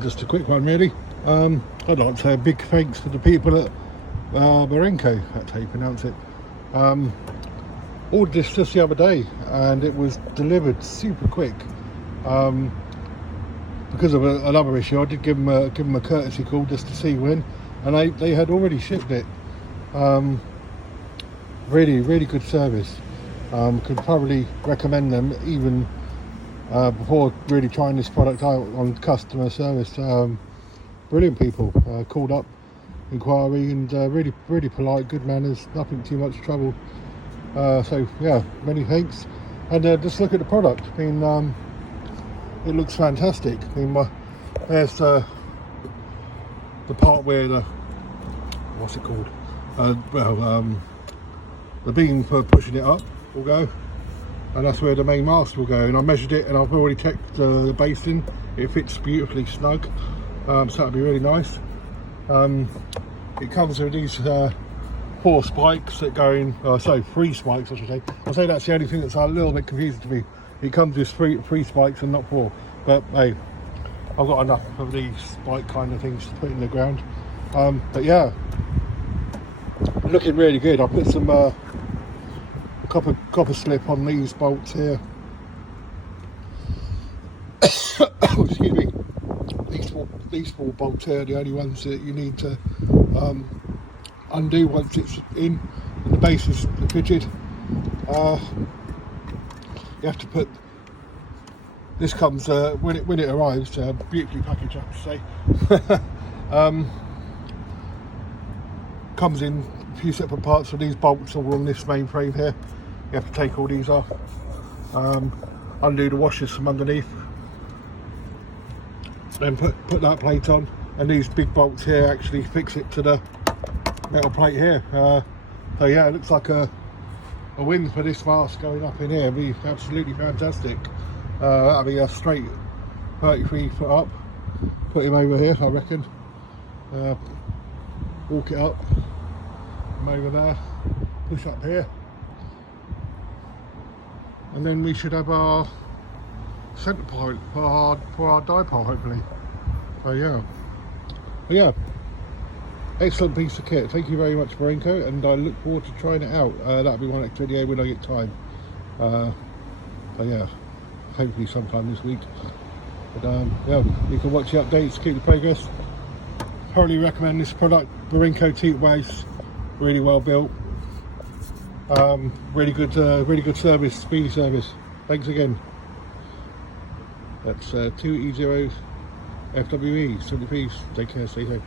Just a quick one really. I'd like to say a big thanks to the people at Barenco, that's how you pronounce it. Ordered this just the other day and it was delivered super quick. Because of another issue, I did give them a courtesy call just to see when, and they had already shipped it. Really good service. Could probably recommend them even before really trying this product out on customer service. Brilliant people. Called up, inquiry, and really polite, good manners, nothing too much trouble. So yeah, many thanks. And just look at the product. I mean, it looks fantastic. I mean, there's the part where the, what's it called? The beam for pushing it up will go, and that's where the main mast will go. And I measured it, and I've already checked the basting. It fits beautifully snug, so that'll be really nice. It comes with these 4 spikes that go in, 3 spikes I should say. I'll say that's the only thing that's a little bit confusing to me. It comes with three spikes and not 4, but hey, I've got enough of these spike kind of things to put in the ground. But yeah, looking really good. I put some copper slip on these bolts here. Oh, excuse me. These four bolts here are the only ones that you need to undo once it's in and the base is fitted. You have to put, this comes when it arrives, beautifully packaged I have to say. Comes in a few separate parts. So these bolts are on this main frame here. You have to take all these off, undo the washers from underneath, then put that plate on, and these big bolts here actually fix it to the metal plate here. So yeah, it looks like a win for this mast going up in here. It'd be absolutely fantastic. That'll be a straight 33 foot up. Put him over here, I reckon. Walk it up, come over there, push up here, and then we should have our centre point for our dipole hopefully. So yeah, excellent piece of kit. Thank you very much, Barenco, and I look forward to trying it out. That'll be my next video when I get time. So yeah, hopefully sometime this week. But yeah, you can watch the updates, keep the progress. Thoroughly recommend this product. Barenco teat base, really well built. Really good service, speedy service. Thanks again. That's 2E0 FWE. Send the peace. Take care. Stay safe.